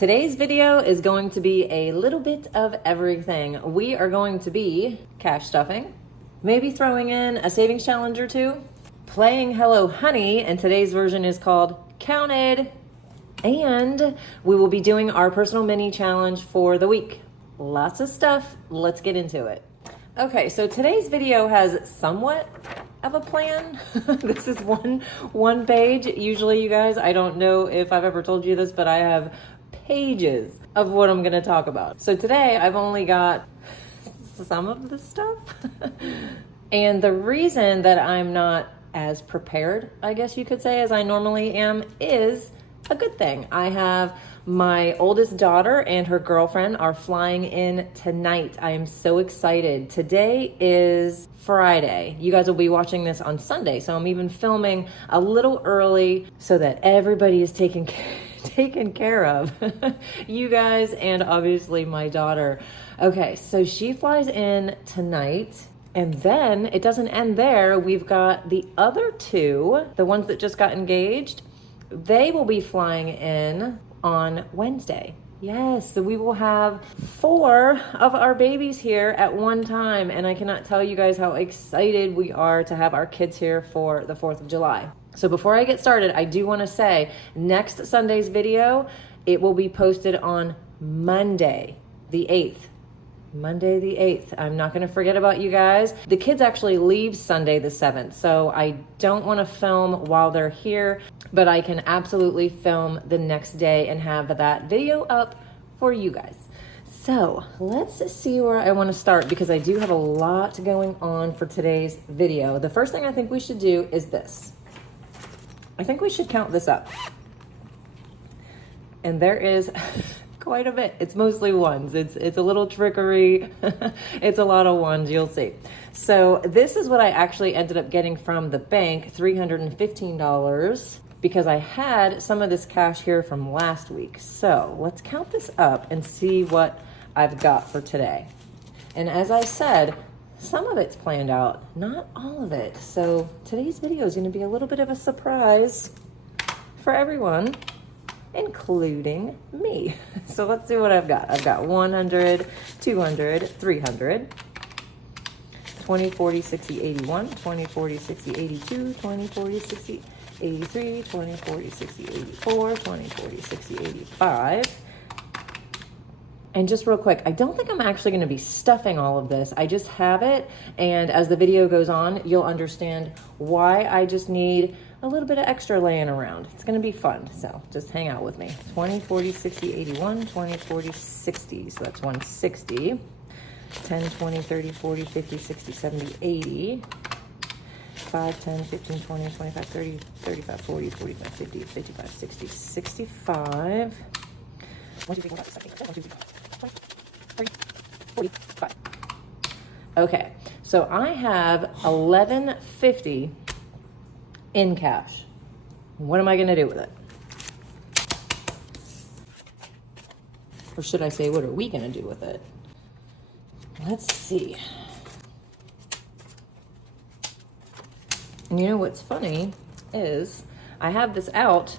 Today's video is going to be a little bit of everything. We are going to be cash stuffing, maybe throwing in a savings challenge or two, playing Hello Honey, and today's version is called Counted, and we will be doing our personal mini challenge for the week. Lots of stuff. Let's get into it. Okay, so today's video has somewhat of a plan. This is one page. Usually, you guys, I don't know if I've ever told you this, but I have pages of what I'm going to talk about. So today I've only got some of the stuff. And the reason that I'm not as prepared, I guess you could say, as I normally am is a good thing. I have my oldest daughter and her girlfriend are flying in tonight. I am so excited. Today is Friday. You guys will be watching this on Sunday, so I'm even filming a little early so that everybody is taken care of. You guys and obviously my daughter. Okay, so she flies in tonight. And then it doesn't end there. We've got the other two, the ones that just got engaged. They will be flying in on Wednesday. Yes, so we will have 4 of our babies here at one time. And I cannot tell you guys how excited we are to have our kids here for the 4th of July. So before I get started, I do want to say next Sunday's video, it will be posted on Monday, the 8th. Monday the 8th. I'm not going to forget about you guys. The kids actually leave Sunday the 7th, so I don't want to film while they're here, but I can absolutely film the next day and have that video up for you guys. So let's see where I want to start because I do have a lot going on for today's video. The first thing I think we should do is this. I think we should count this up. And there is quite a bit. It's mostly ones. It's a little trickery. It's a lot of ones, you'll see. So this is what I actually ended up getting from the bank, $315, because I had some of this cash here from last week. So let's count this up and see what I've got for today. And as I said, some of it's planned out, not all of it. So today's video is going to be a little bit of a surprise for everyone, including me. So let's see what I've got. I've got 100, 200, 300, 20, 40, 60, 81, 20, 40, 60, 82, 20, 40, 60, 83, 20, 40, 60, 84, 20, 40, 60, 85. And just real quick, I don't think I'm actually going to be stuffing all of this. I just have it. And as the video goes on, you'll understand why I just need a little bit of extra laying around. It's going to be fun. So just hang out with me. 20, 40, 60, 81, 20, 40, 60. So that's 160. 10, 20, 30, 40, 50, 60, 70, 80. 5, 10, 15, 20, 25, 30, 35, 40, 45, 50, 55, 60, 65. 1, 2, 3, 4, 5, 6, 7, 8, 1, 2, 3, 4, 5, 45. Okay, so I have $11.50 in cash. What am I going to do with it? Or should I say, what are we going to do with it? Let's see. And you know what's funny is I have this out,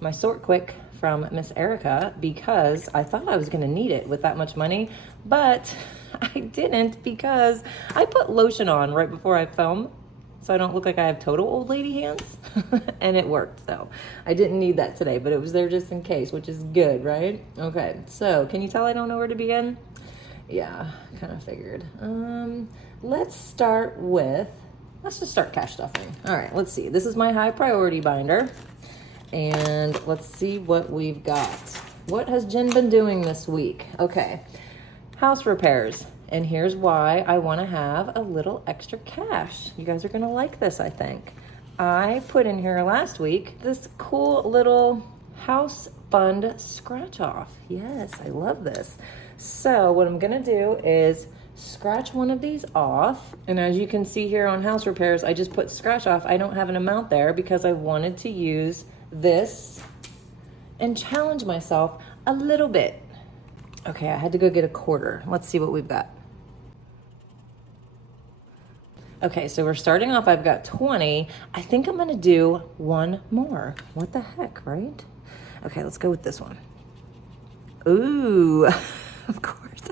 my Sort Quick from Miss Erica, because I thought I was going to need it with that much money, but I didn't because I put lotion on right before I film so I don't look like I have total old lady hands. And it worked, so I didn't need that today, but it was there just in case, which is good, right? Okay, so can you tell I don't know where to begin? Yeah, kind of figured. Let's just start cash stuffing. All right, let's see. This is my high priority binder. And let's see what we've got. What has Jen been doing this week? Okay, house repairs. And here's why I want to have a little extra cash. You guys are going to like this, I think. I put in here last week this cool little house fund scratch off. Yes, I love this. So what I'm going to do is scratch one of these off. And as you can see here on house repairs, I just put scratch off. I don't have an amount there because I wanted to use this and challenge myself a little bit. Okay, I had to go get a quarter. Let's see what we've got. Okay, so we're starting off, I've got 20. I think I'm gonna do one more. What the heck, right? Okay, let's go with this one. Ooh, of course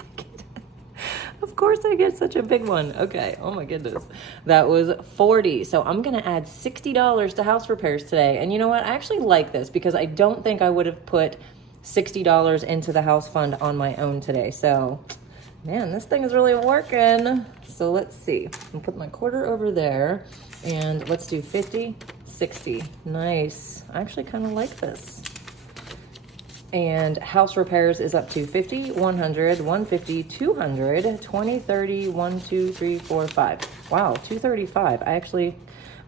I get such a big one. Okay, oh my goodness. That was 40. So I'm gonna add $60 to house repairs today. And you know what? I actually like this because I don't think I would have put $60 into the house fund on my own today. So, man, this thing is really working. So let's see. I'll put my quarter over there and let's do 50, 60. Nice. I actually kind of like this. And house repairs is up to 50, 100, 150, 200, 20, 30, 1, 2, 3, 4, 5. Wow, 235. I actually,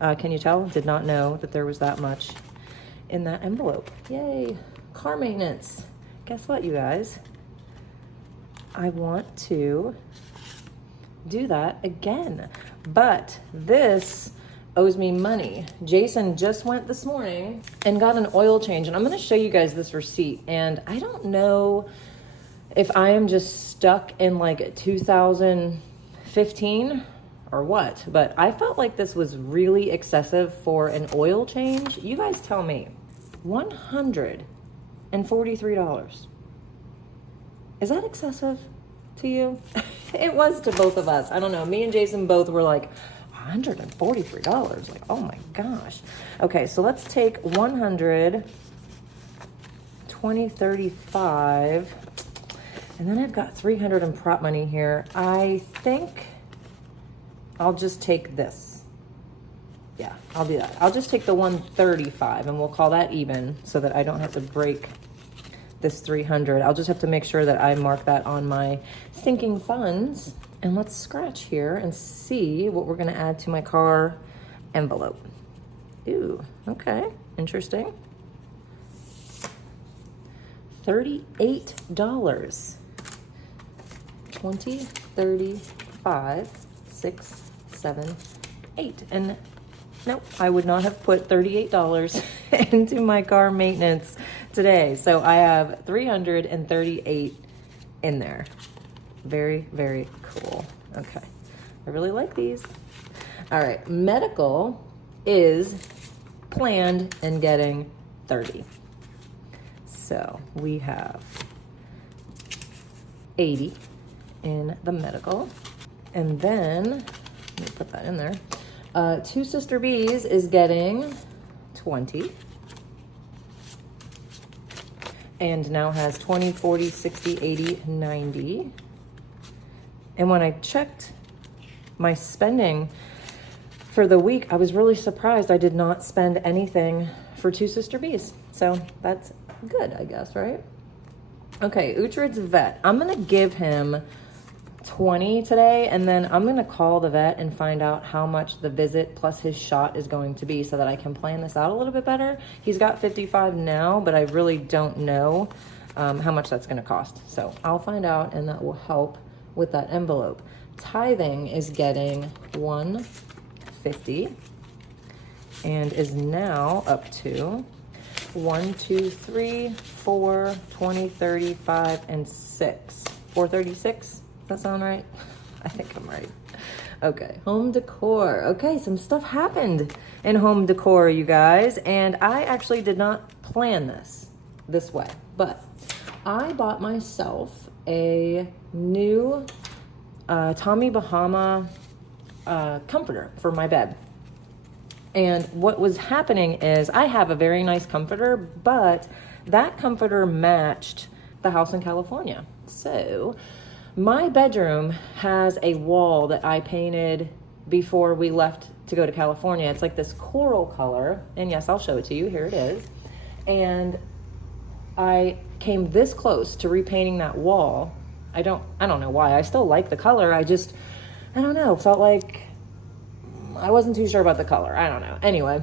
can you tell? Did not know that there was that much in that envelope. Yay. Car maintenance. Guess what, you guys? I want to do that again. But this owes me money. Jason just went this morning and got an oil change, and I'm going to show you guys this receipt. And I don't know if I am just stuck in like 2015 or what, but I felt like this was excessive for an oil change. You guys tell me. $143. Is that excessive to you? It was to both of us. I don't know. Me and Jason both were like, $143. Like, oh my gosh. Okay, so let's take 100, 20, 35, and then I've got 300 in prop money here. I think I'll just take this. Yeah, I'll do that. I'll just take the 135 and we'll call that even so that I don't have to break this 300. I'll just have to make sure that I mark that on my sinking funds. And let's scratch here and see what we're gonna add to my car envelope. Ooh, okay, interesting. $38. 20, 35, 6, 7, 8. And nope, I would not have put $38 into my car maintenance today. So I have 338 in there. Very, very cool. Okay. I really like these. All right. Medical is planned and getting 30. So we have 80 in the medical. And then, let me put that in there. Two Sister Bees is getting 20. And now has 20, 40, 60, 80, 90. And when I checked my spending for the week, I was really surprised I did not spend anything for Two Sister Bees. So that's good, I guess, right? Okay, Uhtred's vet. I'm gonna give him 20 today, and then I'm gonna call the vet and find out how much the visit plus his shot is going to be so that I can plan this out a little bit better. He's got 55 now, but I really don't know how much that's gonna cost. So I'll find out, and that will help with that envelope. Tithing is getting 150 and is now up to 1, 2, 3, 4, 20, 35, and 6. 436? Does that sound right? I think I'm right. Okay, home decor. Okay, some stuff happened in home decor, you guys, and I actually did not plan this way, but I bought myself a new Tommy Bahama comforter for my bed. And what was happening is I have a very nice comforter, but that comforter matched the house in California. So my bedroom has a wall that I painted before we left to go to California. It's like this coral color, and yes, I'll show it to you. Here it is. And I came this close to repainting that wall. I don't know why. I still like the color. I don't know, felt like I wasn't too sure about the color. I don't know. Anyway,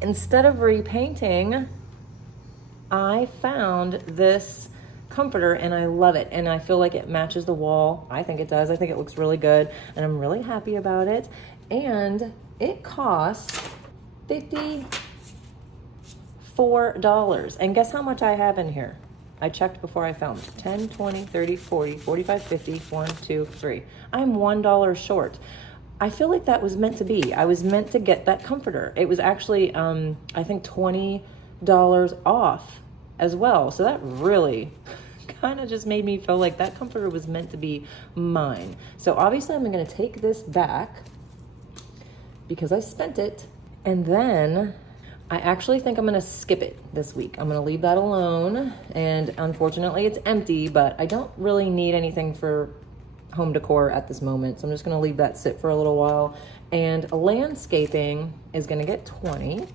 instead of repainting, I found this comforter and I love it. And I feel like it matches the wall. I think it does. I think it looks really good and I'm really happy about it. And it costs $54. And guess how much I have in here? I checked before I filmed. 10, 20, 30, 40, 45, 50, 1, 2, 3. I'm $1 short. I feel like that was meant to be. I was meant to get that comforter. It was actually, I think $20 off as well. So that really kind of just made me feel like that comforter was meant to be mine. So obviously I'm going to take this back because I spent it. And then I actually think I'm going to skip it this week. I'm going to leave that alone. And unfortunately it's empty, but I don't really need anything for home decor at this moment. So I'm just going to leave that sit for a little while. And landscaping is going to get 20.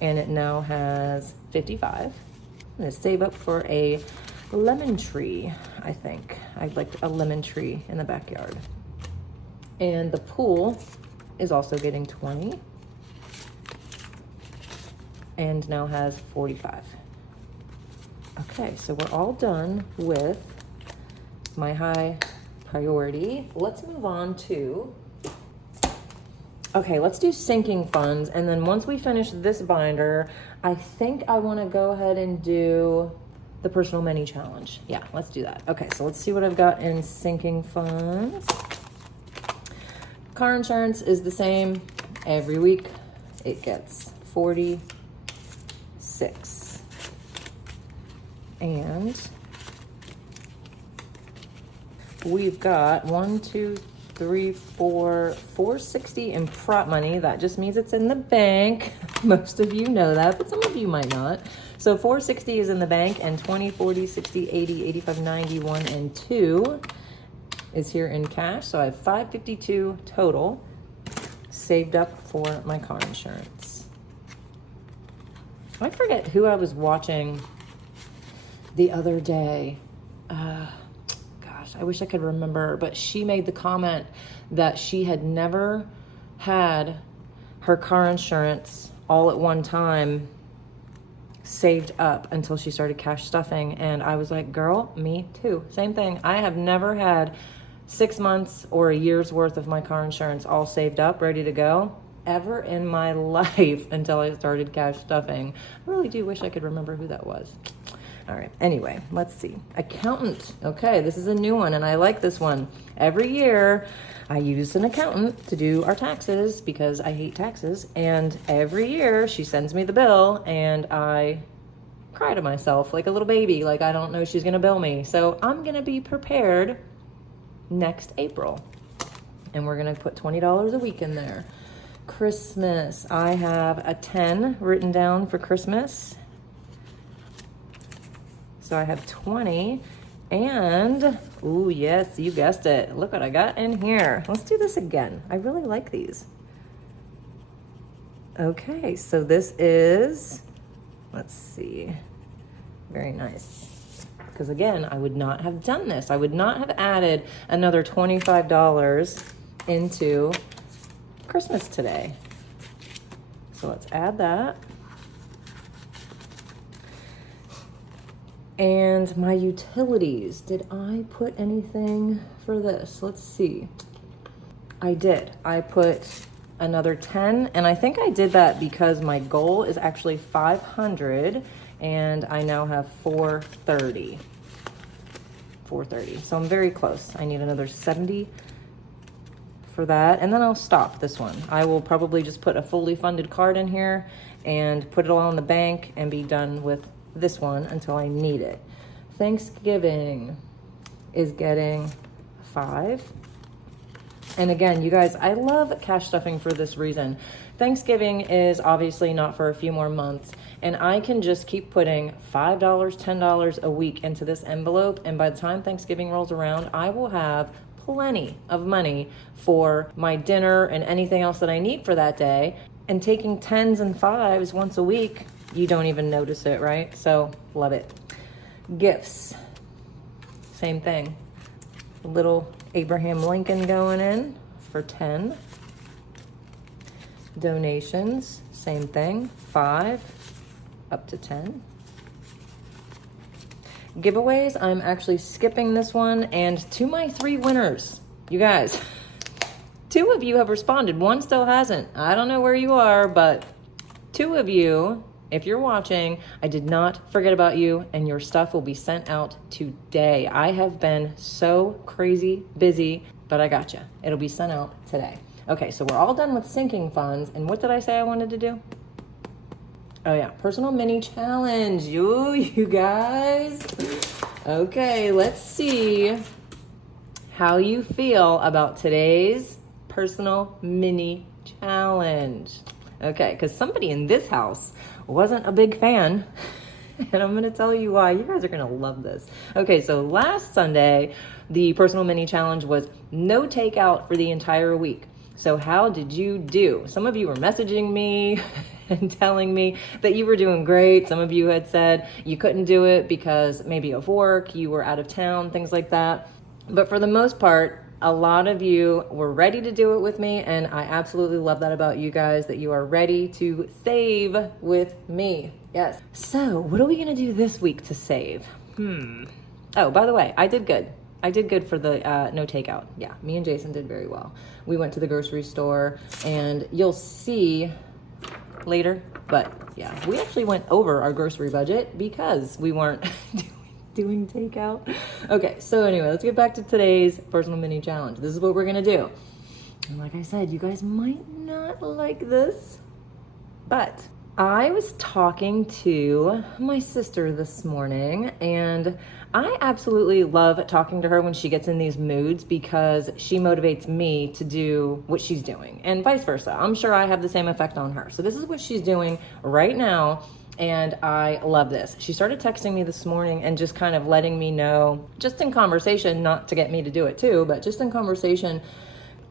And it now has 55. I'm going to save up for a lemon tree, I think. I'd like a lemon tree in the backyard. And the pool is also getting 20. And now has 45. Okay, so we're all done with my high priority. Let's move on to, okay, let's do sinking funds. And then once we finish this binder, I think I want to go ahead and do the personal mini challenge. Yeah, let's do that. Okay, so let's see what I've got in sinking funds. Car insurance is the same every week. It gets 46. And we've got 460 in prop money. That just means it's in the bank. Most of you know that, but some of you might not. So 460 is in the bank, and 20, 40, 60, 80, 85, 90, 1, and 2 is here in cash. So I have 552 total saved up for my car insurance. I forget who I was watching the other day. I wish I could remember, but she made the comment that she had never had her car insurance all at one time saved up until she started cash stuffing. And I was like, girl, me too. Same thing. I have never had 6 months or a year's worth of my car insurance all saved up, ready to go, ever in my life until I started cash stuffing. I really do wish I could remember who that was. All right, anyway, let's see. Accountant. Okay, this is a new one, and I like this one. Every year, I use an accountant to do our taxes because I hate taxes, and every year she sends me the bill, and I cry to myself like a little baby, like I don't know she's gonna bill me. So I'm gonna be prepared next April, and we're gonna put $20 a week in there. Christmas, I have a 10 written down for Christmas. So I have 20, and, ooh, yes, you guessed it. Look what I got in here. Let's do this again. I really like these. Okay, so this is, let's see, very nice. Because again, I would not have done this. I would not have added another $25 into Christmas today. So let's add that. And my utilities, did I put anything for this? Let's see. I did. I put another 10, and I think I did that because my goal is actually 500, and I now have 430. 430. So I'm very close. I need another 70 for that, and then I'll stop this one. I will probably just put a fully funded card in here and put it all in the bank and be done with this one until I need it. Thanksgiving is getting 5. And again, you guys, I love cash stuffing for this reason. Thanksgiving is obviously not for a few more months, and I can just keep putting $5, $10 a week into this envelope, and by the time Thanksgiving rolls around, I will have plenty of money for my dinner and anything else that I need for that day. And taking 10s and 5s once a week, you don't even notice it, right? So, love it. Gifts, same thing. A little Abraham Lincoln going in for 10. Donations, same thing, 5 up to 10. Giveaways, I'm actually skipping this one. And to my 3 winners, you guys, 2 of you have responded. 1 still hasn't. I don't know where you are, but 2 of you, if you're watching, I did not forget about you, and your stuff will be sent out today. I have been so crazy busy, but I got you. It'll be sent out today. Okay, so we're all done with sinking funds. And what did I say I wanted to do? Oh yeah, personal mini challenge. You guys. Okay, let's see how you feel about today's personal mini challenge. Okay, because somebody in this house wasn't a big fan. And I'm going to tell you why. You guys are going to love this. Okay, so last Sunday, the personal mini challenge was no takeout for the entire week. So how did you do? Some of you were messaging me and telling me that you were doing great. Some of you had said you couldn't do it because maybe of work, you were out of town, things like that. But for the most part, a lot of you were ready to do it with me, and I absolutely love that about you guys, that you are ready to save with me. Yes. So what are we going to do this week to save? Oh, by the way, I did good. I did good for the no takeout. Yeah, me and Jason did very well. We went to the grocery store, and you'll see later, but yeah, we actually went over our grocery budget because we weren't doing takeout. Okay, so anyway, let's get back to today's personal mini challenge. This is what we're gonna do. And like I said, you guys might not like this, but I was talking to my sister this morning, and I absolutely love talking to her when she gets in these moods because she motivates me to do what she's doing, and vice versa. I'm sure I have the same effect on her. So this is what she's doing right now, and I love this. She started texting me this morning and just kind of letting me know, just in conversation, not to get me to do it too, but just in conversation,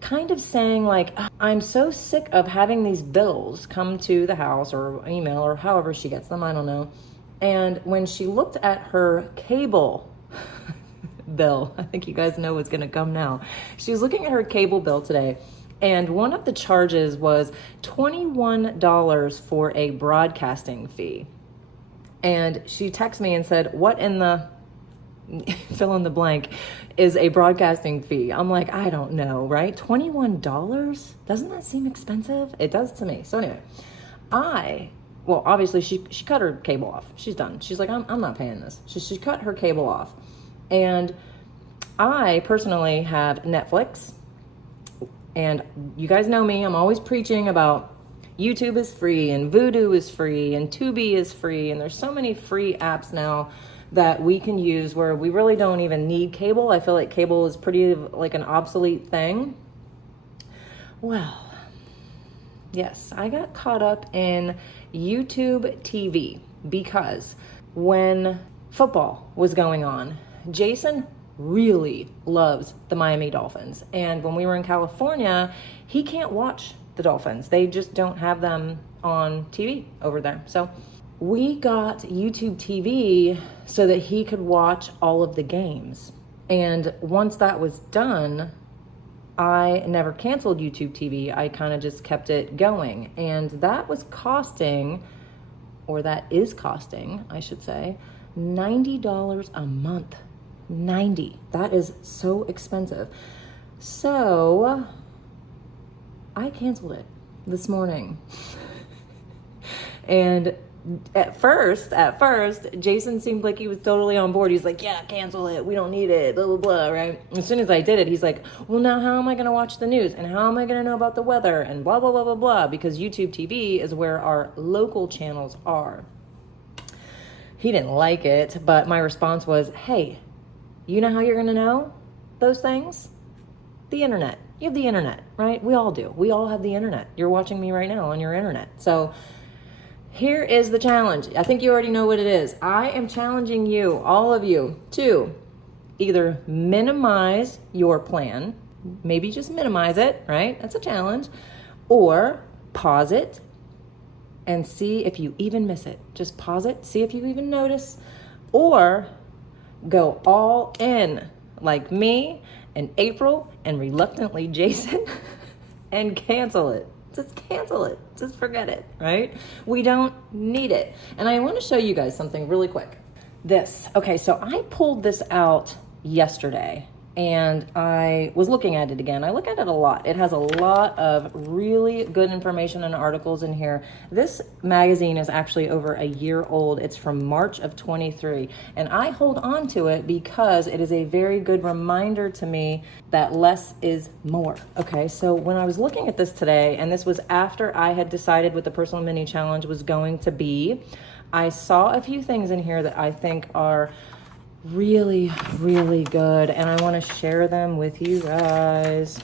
kind of saying like, I'm so sick of having these bills come to the house or email or however she gets them, I don't know. And when she looked at her cable bill, I think you guys know what's gonna come now. She was looking at her cable bill today, and one of the charges was $21 for a broadcasting fee. And she texted me and said, what in the fill in the blank is a broadcasting fee? I'm like, I don't know, right? $21? Doesn't that seem expensive? It does to me. So anyway, well, obviously she cut her cable off. She's done. She's like, I'm not paying this. She cut her cable off. And I personally have Netflix. And you guys know me, I'm always preaching about YouTube is free and Vudu is free and Tubi is free. And there's so many free apps now that we can use where we really don't even need cable. I feel like cable is pretty like an obsolete thing. Well, yes, I got caught up in YouTube TV because when football was going on, Jason really loves the Miami Dolphins. And when we were in California, he can't watch the Dolphins. They just don't have them on TV over there. So we got YouTube TV so that he could watch all of the games. And once that was done, I never canceled YouTube TV. I kind of just kept it going. And that was costing, or that is costing, I should say, $90 a month. 90. That is so expensive. So I canceled it this morning. And at first, Jason seemed like he was totally on board. He's like, yeah, cancel it. We don't need it, blah, blah, blah, right? As soon as I did it, he's like, well, now how am I going to watch the news? And how am I going to know about the weather? And blah, blah, blah, blah, blah, because YouTube TV is where our local channels are. He didn't like it, but my response was, hey, you know how you're going to know those things? The internet. You have the internet, right? We all do. We all have the internet. You're watching me right now on your internet. So here is the challenge. I think you already know what it is. I am challenging you, all of you, to either minimize your plan, maybe just minimize it, right? That's a challenge. Or pause it and see if you even miss it. Just pause it, see if you even notice. Or go all in like me and April and reluctantly Jason and cancel it. Just cancel it. Just forget it, right? We don't need it. And I want to show you guys something really quick. This. Okay, so I pulled this out yesterday and I was looking at it again. I look at it a lot. It has a lot of really good information and articles in here. This magazine is actually over a year old. It's from March of 23, and I hold on to it because it is a very good reminder to me that less is more. Okay, so when I was looking at this today, and this was after I had decided what the personal mini challenge was going to be, I saw a few things in here that I think are really, really good, and I want to share them with you guys.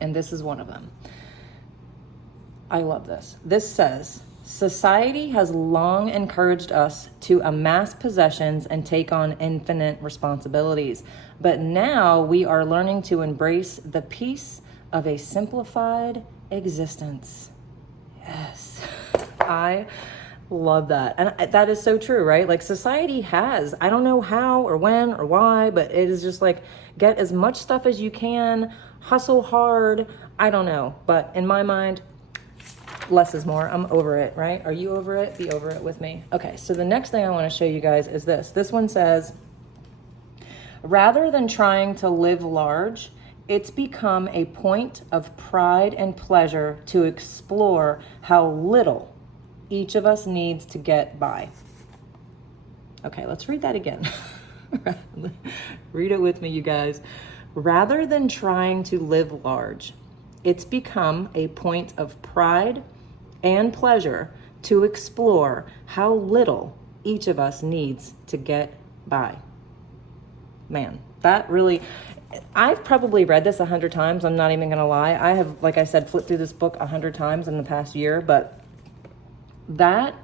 And this is one of them. I love this. This says, society has long encouraged us to amass possessions and take on infinite responsibilities, but now we are learning to embrace the peace of a simplified existence. Yes. I love that. And that is so true, right? Like, society has, I don't know how or when or why, but it is just like, get as much stuff as you can, hustle hard. I don't know. But in my mind, less is more. I'm over it, right? Are you over it? Be over it with me. Okay, so the next thing I want to show you guys is this. This one says, rather than trying to live large, it's become a point of pride and pleasure to explore how little each of us needs to get by. Okay, let's read that again. Read it with me, you guys. Rather than trying to live large, it's become a point of pride and pleasure to explore how little each of us needs to get by. Man, that really, I've probably read this 100 times. I'm not even gonna lie. I have, like I said, flipped through this book 100 times in the past year, but that,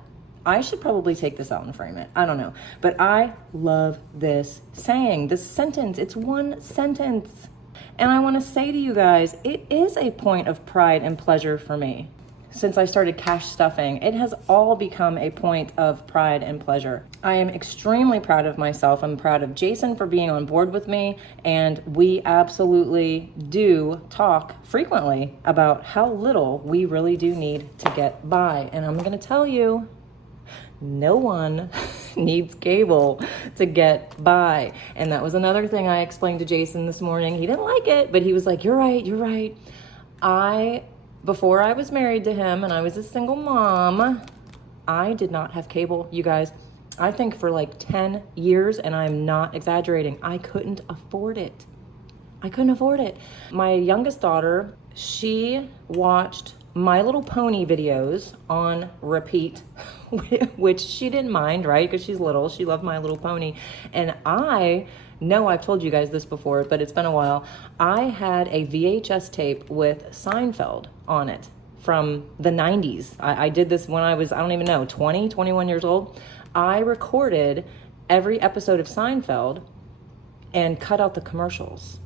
I should probably take this out and frame it. I don't know. But I love this saying, this sentence. It's one sentence. And I want to say to you guys, it is a point of pride and pleasure for me. Since I started cash stuffing, it has all become a point of pride and pleasure. I am extremely proud of myself. I'm proud of Jason for being on board with me, and we absolutely do talk frequently about how little we really do need to get by. And I'm going to tell you, no one needs cable to get by. And that was another thing I explained to Jason this morning. He didn't like it, but he was like, you're right. Before I was married to him and I was a single mom, I did not have cable, you guys. I think for like 10 years, and I'm not exaggerating, I couldn't afford it. My youngest daughter, she watched My Little Pony videos on repeat, which she didn't mind, right? Because she's little, she loved My Little Pony. And I know I've told you guys this before, but it's been a while. I had a VHS tape with Seinfeld on it from the 90s. I did this when I was, I don't even know, 20, 21 years old. I recorded every episode of Seinfeld and cut out the commercials.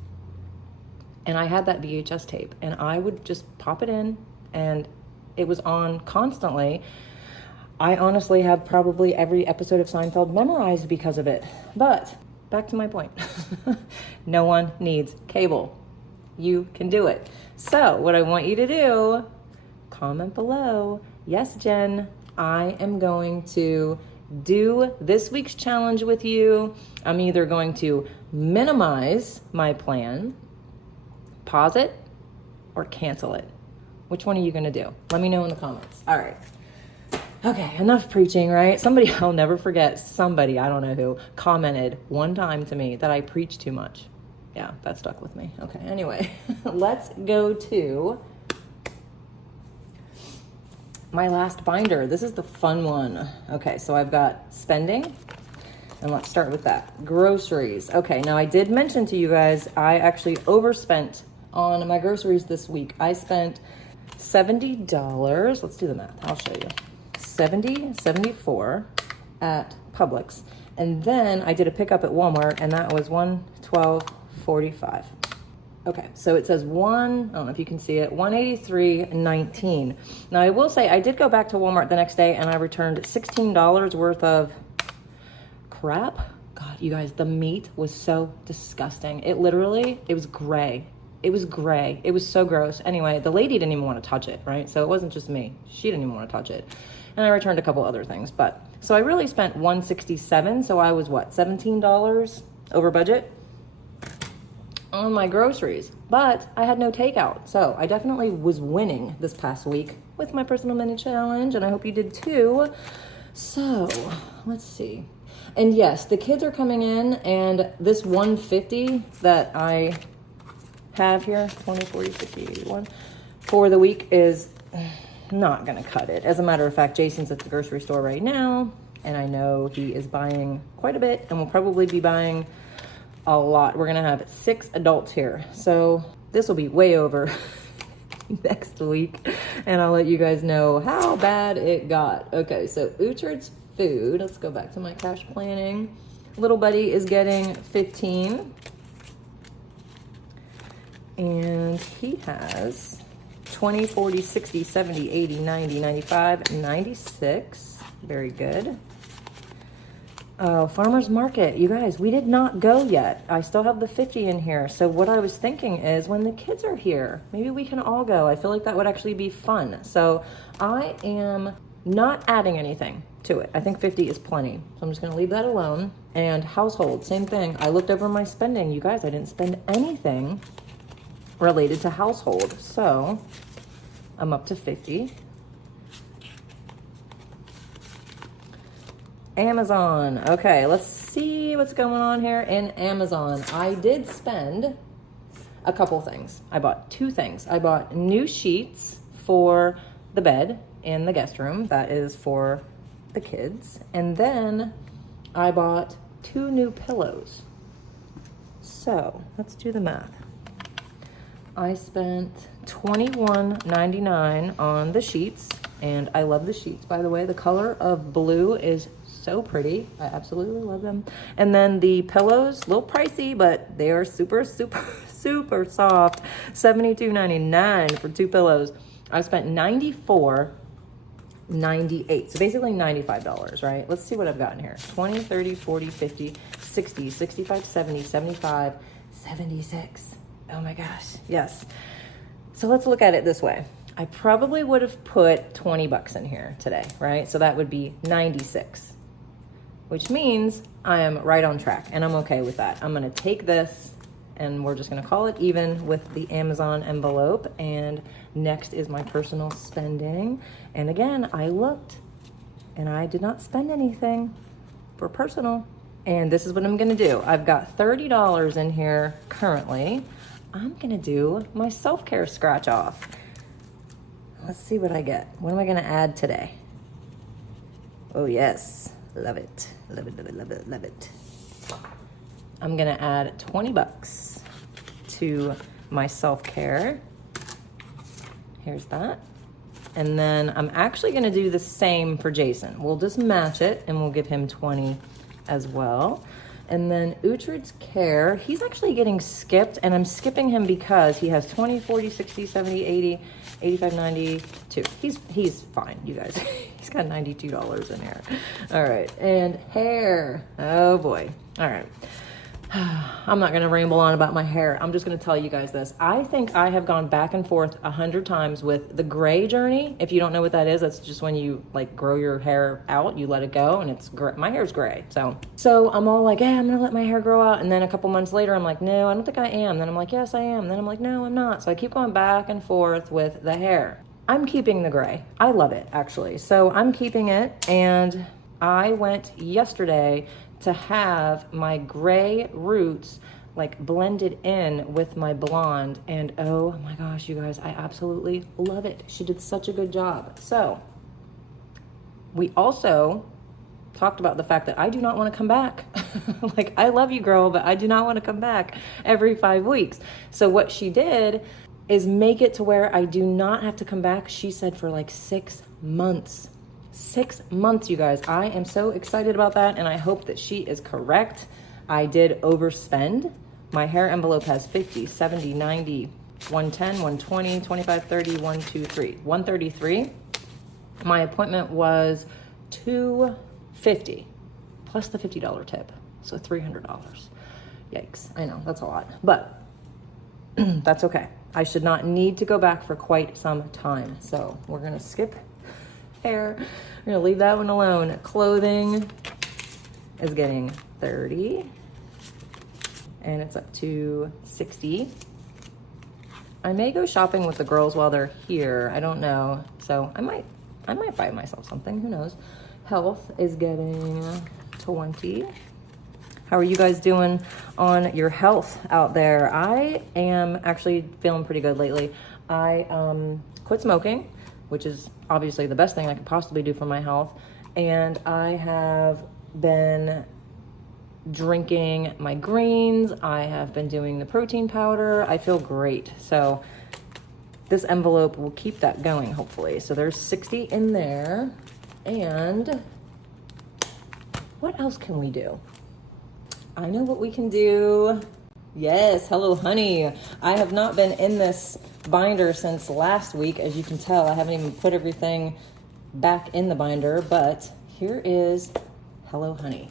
And I had that VHS tape, and I would just pop it in, and it was on constantly. I honestly have probably every episode of Seinfeld memorized because of it. But back to my point. No one needs cable. You can do it. So what I want you to do, comment below. Yes, Jen, I am going to do this week's challenge with you. I'm either going to minimize my plan, pause it, or cancel it. Which one are you going to do? Let me know in the comments. All right. Okay, enough preaching, right? Somebody, I'll never forget, somebody, I don't know who, commented one time to me that I preach too much. Yeah, that stuck with me. Okay, anyway, let's go to my last binder. This is the fun one. Okay, so I've got spending, and let's start with that. Groceries. Okay, now I did mention to you guys, I actually overspent on my groceries this week. I spent $70. Let's do the math. I'll show you. $74 at Publix, and then I did a pickup at Walmart, and that was $112.45. Okay, so it says I don't know if you can see it, $183.19. Now I will say I did go back to Walmart the next day, and I returned $16 worth of crap. God, you guys, the meat was so disgusting. It was gray. It was gray. It was so gross. Anyway, the lady didn't even want to touch it, right? So it wasn't just me. She didn't even want to touch it. And I returned a couple other things. So I really spent $167. So I was, $17 over budget? on my groceries, but I had no takeout. So I definitely was winning this past week with my personal minute challenge, and I hope you did too. So let's see. And yes, the kids are coming in, and this 150 that I have here, 20, 40, 50, 81, for the week is not gonna cut it. As a matter of fact, Jason's at the grocery store right now, and I know he is buying quite a bit, and we'll probably be buying a lot. We're gonna have 6 adults here, so this will be way over next week, and I'll let you guys know how bad it got. Okay, so Uhtred's food, let's go back to my cash planning. Little buddy is getting 15, and he has 20, 40, 60, 70, 80, 90, 95, 96. Very good. Oh, farmer's market. You guys, we did not go yet. I still have the 50 in here. So what I was thinking is when the kids are here, maybe we can all go. I feel like that would actually be fun. So I am not adding anything to it. I think 50 is plenty. So I'm just going to leave that alone. And household, same thing. I looked over my spending. You guys, I didn't spend anything related to household. So I'm up to 50. Amazon. Okay, let's see what's going on here in Amazon. I did spend a couple things. I bought 2 things. I bought new sheets for the bed in the guest room. That is for the kids. And then I bought 2 new pillows. So let's do the math. I spent $21.99 on the sheets, and I love the sheets, by the way. The color of blue is so pretty. I absolutely love them. And then the pillows, a little pricey, but they are super, super, super soft. $72.99 for 2 pillows. I spent $94.98, so basically $95, right? Let's see what I've got in here. 20, 30, 40, 50, 60, 65, 70, 75, 76. Oh my gosh, yes. So let's look at it this way. I probably would have put 20 bucks in here today, right? So that would be 96, which means I am right on track, and I'm okay with that. I'm gonna take this and we're just gonna call it even with the Amazon envelope. And next is my personal spending. And again, I looked and I did not spend anything for personal. And this is what I'm gonna do. I've got $30 in here currently. I'm gonna do my self-care scratch off. Let's see what I get. What am I gonna add today? Oh yes, love it. Love it, love it, love it, love it. I'm gonna add 20 bucks to my self-care. Here's that. And then I'm actually gonna do the same for Jason. We'll just match it and we'll give him 20 as well. And then Uhtred's care, he's actually getting skipped, and I'm skipping him because he has 20, 40, 60, 70, 80, 85, 92. He's fine, you guys. He's got $92 in here. All right, and hair. Oh boy. All right. I'm not gonna ramble on about my hair. I'm just gonna tell you guys this. I think I have gone back and forth 100 times with the gray journey. If you don't know what that is, that's just when you like grow your hair out, you let it go, and it's gray. My hair's gray. So I'm all like, hey, I'm gonna let my hair grow out. And then a couple months later, I'm like, no, I don't think I am. Then I'm like, yes, I am. Then I'm like, no, I'm not. So I keep going back and forth with the hair. I'm keeping the gray. I love it, actually. So I'm keeping it, and I went yesterday to have my gray roots like blended in with my blonde, and oh my gosh, you guys, I absolutely love it. She did such a good job. So we also talked about the fact that I do not want to come back. Like, I love you, girl, but I do not want to come back every 5 weeks. So what she did is make it to where I do not have to come back, she said, for like 6 months. 6 months, you guys. I am so excited about that, and I hope that she is correct. I did overspend. My hair envelope has 50, 70, 90, 110, 120, 25, 30, 1, 2, 3. 133. My appointment was $250 plus the $50 tip, so $300. Yikes, I know, that's a lot, but that's okay. I should not need to go back for quite some time. So we're gonna skip hair. We're gonna leave that one alone. Clothing is getting 30. and it's up to 60. I may go shopping with the girls while they're here. I don't know. So I might buy myself something, who knows. Health is getting 20. How are you guys doing on your health out there? I am actually feeling pretty good lately. I quit smoking, which is obviously the best thing I could possibly do for my health. And I have been drinking my greens. I have been doing the protein powder. I feel great. So this envelope will keep that going, hopefully. So there's 60 in there. And what else can we do? I know what we can do. Yes, hello honey. I have not been in this binder since last week. As you can tell, I haven't even put everything back in the binder, but here is hello honey.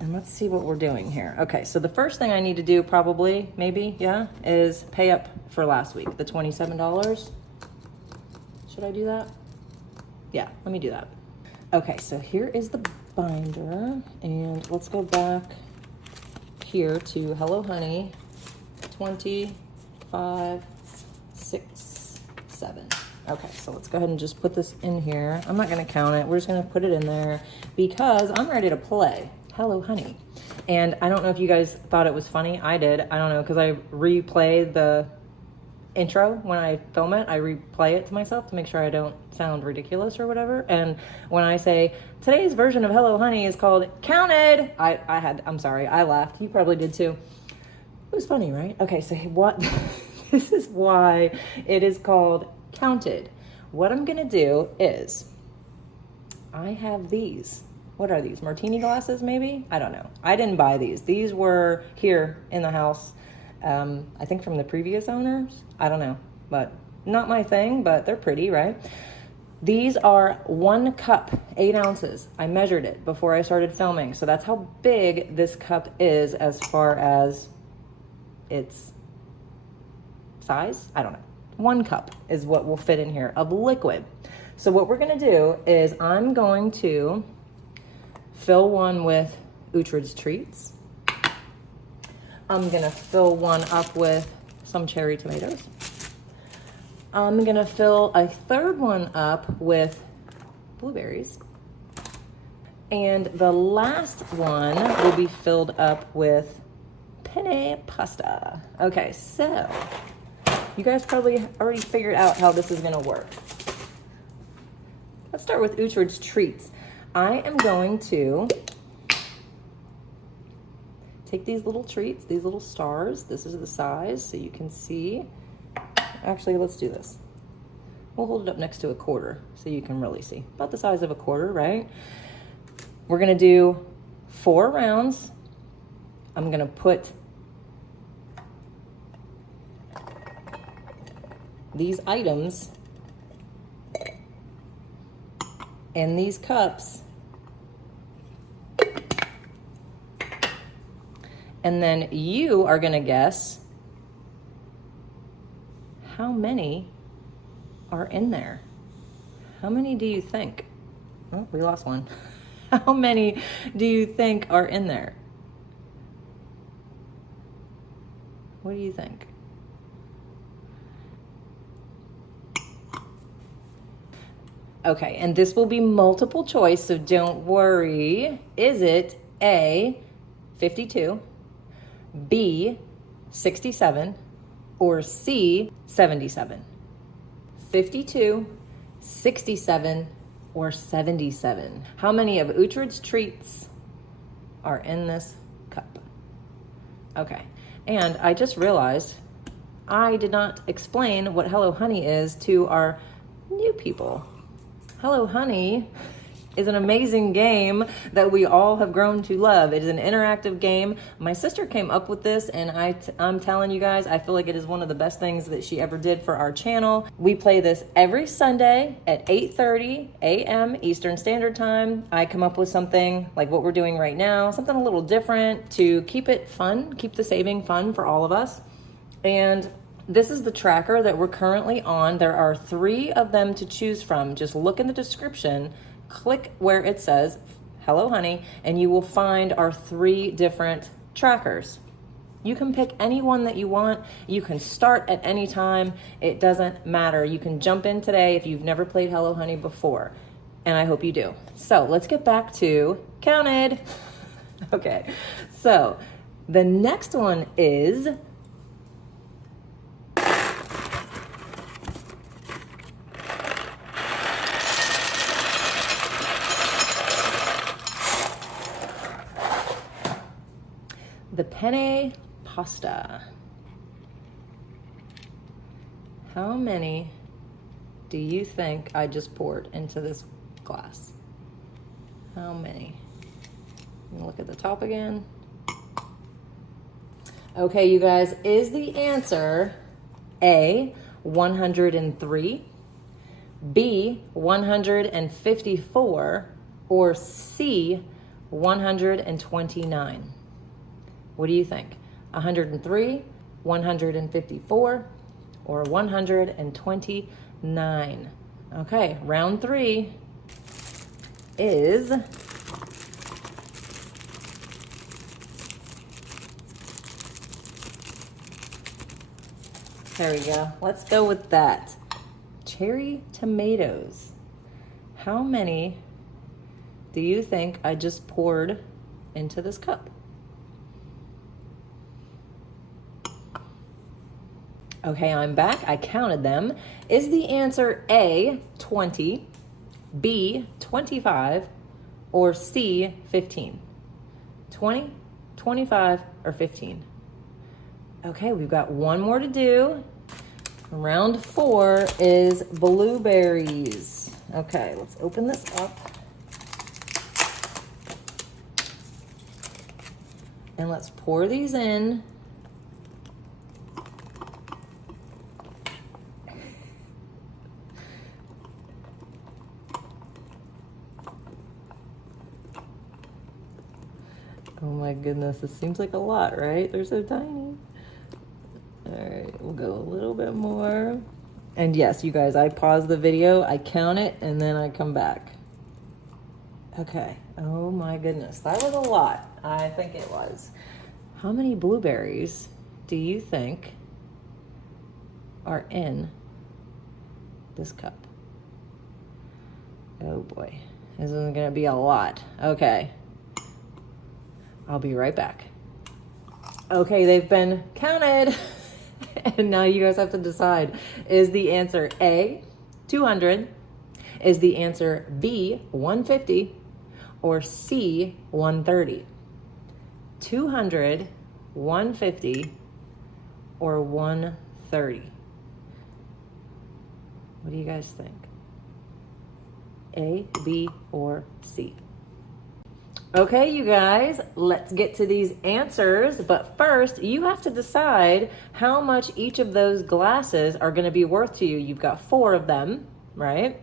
And let's see what we're doing here. Okay, so the first thing I need to do probably, maybe, yeah, is pay up for last week, the $27. Should I do that? Yeah, let me do that. Okay, so here is the binder, and let's go back here to hello honey, 25, 6, 7. Okay, so let's go ahead and just put this in here. I'm not gonna count it. We're just gonna put it in there because I'm ready to play hello honey. And I don't know if you guys thought it was funny. I did. I don't know, because I replay the intro when I film it. I replay it to myself to make sure I don't sound ridiculous or whatever. And when I say today's version of hello honey is called counted, I'm sorry, I laughed. You probably did too. It was funny, right? Okay, so what? This is why it is called counted. What I'm gonna do is I have these. What are these? Martini glasses, maybe? I don't know. I didn't buy these. These were here in the house, I think from the previous owners. I don't know, but not my thing, but they're pretty, right? These are 1 cup, 8 ounces. I measured it before I started filming. So that's how big this cup is as far as its size. I don't know. 1 cup is what will fit in here of liquid. So what we're gonna do is I'm going to fill one with Uhtred's Treats. I'm gonna fill one up with some cherry tomatoes. I'm gonna fill a third one up with blueberries. And the last one will be filled up with penne pasta. Okay, so you guys probably already figured out how this is gonna work. Let's start with Uhtred's Treats. I am going to take these little treats, these little stars. This is the size, so you can see. Actually, let's do this. We'll hold it up next to a quarter so you can really see. About the size of a quarter, right? We're gonna do 4 rounds. I'm gonna put these items in these cups, and then you are gonna guess how many are in there. How many do you think? Oh, we lost one. How many do you think are in there? What do you think? Okay, and this will be multiple choice, so don't worry. Is it A, 52, B, 67, or C, 77? 52, 67, or 77? How many of Uhtred's Treats are in this cup? Okay, and I just realized I did not explain what Hello Honey is to our new people. Hello Honey is an amazing game that we all have grown to love. It is an interactive game. My sister came up with this, and I'm telling you guys, I feel like it is one of the best things that she ever did for our channel. We play this every Sunday at 8:30 a.m. Eastern Standard Time. I come up with something like what we're doing right now, something a little different to keep it fun, keep the saving fun for all of us. And this is the tracker that we're currently on. There are 3 of them to choose from. Just look in the description, click where it says Hello Honey, and you will find our 3 different trackers. You can pick any one that you want. You can start at any time. It doesn't matter. You can jump in today if you've never played Hello Honey before. And I hope you do. So let's get back to counted. Okay, so the next one is the penne pasta. How many do you think I just poured into this glass? How many? Look at the top again. Okay, you guys, is the answer A, 103, B, 154, or C, 129? What do you think? 103, 154, or 129? Okay, round 3 is there we go. Let's go with that. Cherry tomatoes. How many do you think I just poured into this cup? Okay, I'm back. I counted them. Is the answer A, 20, B, 25, or C, 15? 20, 25, or 15? Okay, we've got one more to do. Round 4 is blueberries. Okay, let's open this up. And let's pour these in. Oh my goodness, this seems like a lot, right? They're so tiny. All right, we'll go a little bit more. And yes, you guys, I pause the video, I count it, and then I come back. Okay, oh my goodness, that was a lot. I think it was. How many blueberries do you think are in this cup? Oh boy, this is gonna be a lot. Okay. I'll be right back. Okay, they've been counted. And now you guys have to decide. Is the answer A, 200? Is the answer B, 150? Or C, 130? 200, 150, or 130? What do you guys think? A, B, or C? Okay, you guys, let's get to these answers. But first, you have to decide how much each of those glasses are going to be worth to you. You've got 4 of them, right?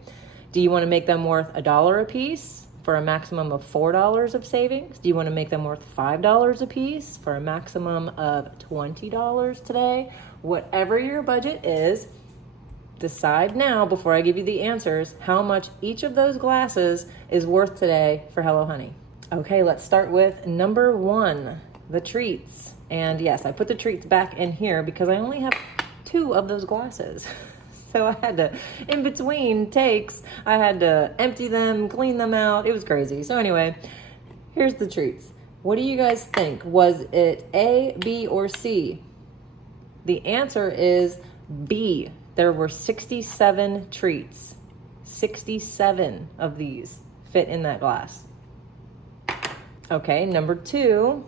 Do you want to make them worth $1 a piece for a maximum of $4 of savings? Do you want to make them worth $5 a piece for a maximum of $20 today? Whatever your budget is, decide now before I give you the answers how much each of those glasses is worth today for Hello Honey. Okay, let's start with number 1, the treats. And yes, I put the treats back in here because I only have 2 of those glasses. So I had to, in between takes, I had to empty them, clean them out. It was crazy. So anyway, here's the treats. What do you guys think? Was it A, B, or C? The answer is B. There were 67 treats. 67 of these fit in that glass. Okay, number 2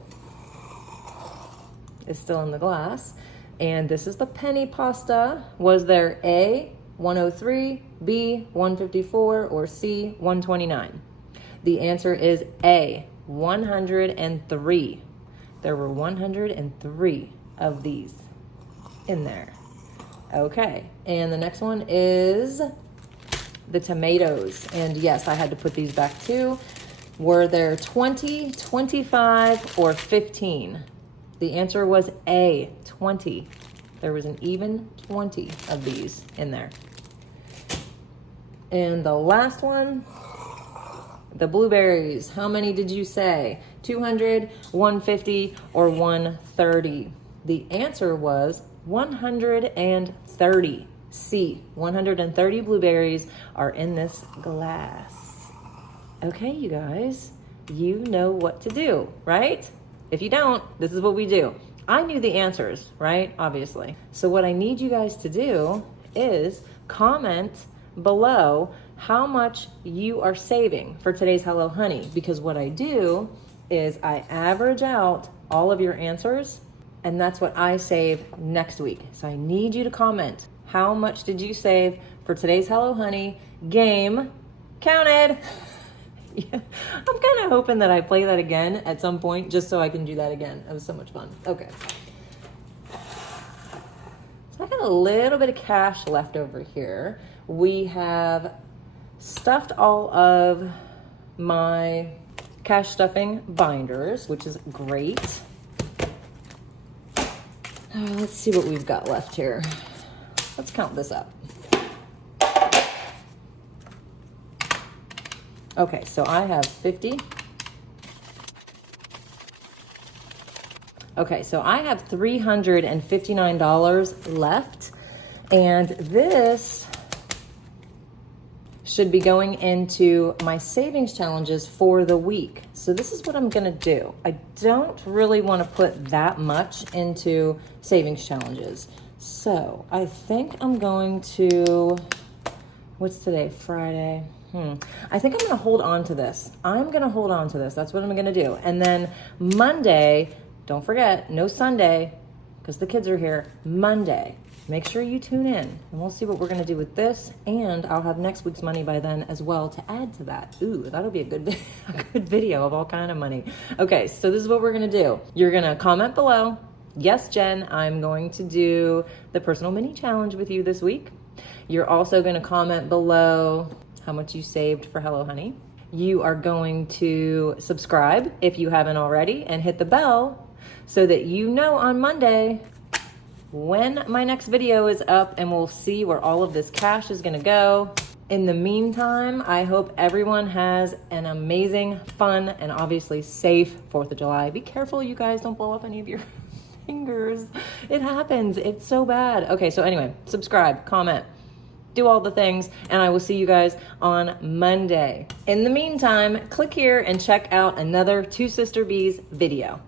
is still in the glass. And this is the penne pasta. Was there A, 103, B, 154, or C, 129? The answer is A, 103. There were 103 of these in there. Okay, and the next one is the tomatoes. And yes, I had to put these back too. Were there 20, 25, or 15? The answer was A, 20. There was an even 20 of these in there. And the last one, The blueberries, how many did you say? 200, 150, or 130? The answer was 130. C, 130 blueberries are in this glass. Okay, you guys, you know what to do, right? If you don't, this is what we do. I knew the answers, right? Obviously. So what I need you guys to do is comment below how much you are saving for today's Hello Honey, because what I do is I average out all of your answers, and that's what I save next week. So I need you to comment. How much did you save for today's Hello Honey game? Counted. Yeah. I'm kind of hoping that I play that again at some point just so I can do that again. It was so much fun. Okay. So I got a little bit of cash left over here. We have stuffed all of my cash stuffing binders, which is great. Let's see what we've got left here. Let's count this up. Okay, so I have 50. Okay, so I have $359 left, and this should be going into my savings challenges for the week. So this is what I'm gonna do. I don't really wanna put that much into savings challenges. So I think I'm going to, what's today, Friday? I think I'm gonna hold on to this. That's what I'm gonna do. And then Monday, don't forget, no Sunday, because the kids are here. Monday, make sure you tune in, and we'll see what we're gonna do with this, and I'll have next week's money by then as well to add to that. Ooh, that'll be a good video of all kind of money. Okay, so this is what we're gonna do. You're gonna comment below, yes, Jen, I'm going to do the personal mini challenge with you this week. You're also gonna comment below how much you saved for Hello Honey. You are going to subscribe if you haven't already and hit the bell so that you know on Monday when my next video is up, and we'll see where all of this cash is gonna go. In the meantime, I hope everyone has an amazing, fun, and obviously safe 4th of July. Be careful, you guys, don't blow up any of your fingers. It happens, it's so bad. Okay, so anyway, subscribe, comment, do all the things, and I will see you guys on Monday. In the meantime, click here and check out another Two Sister Bees video.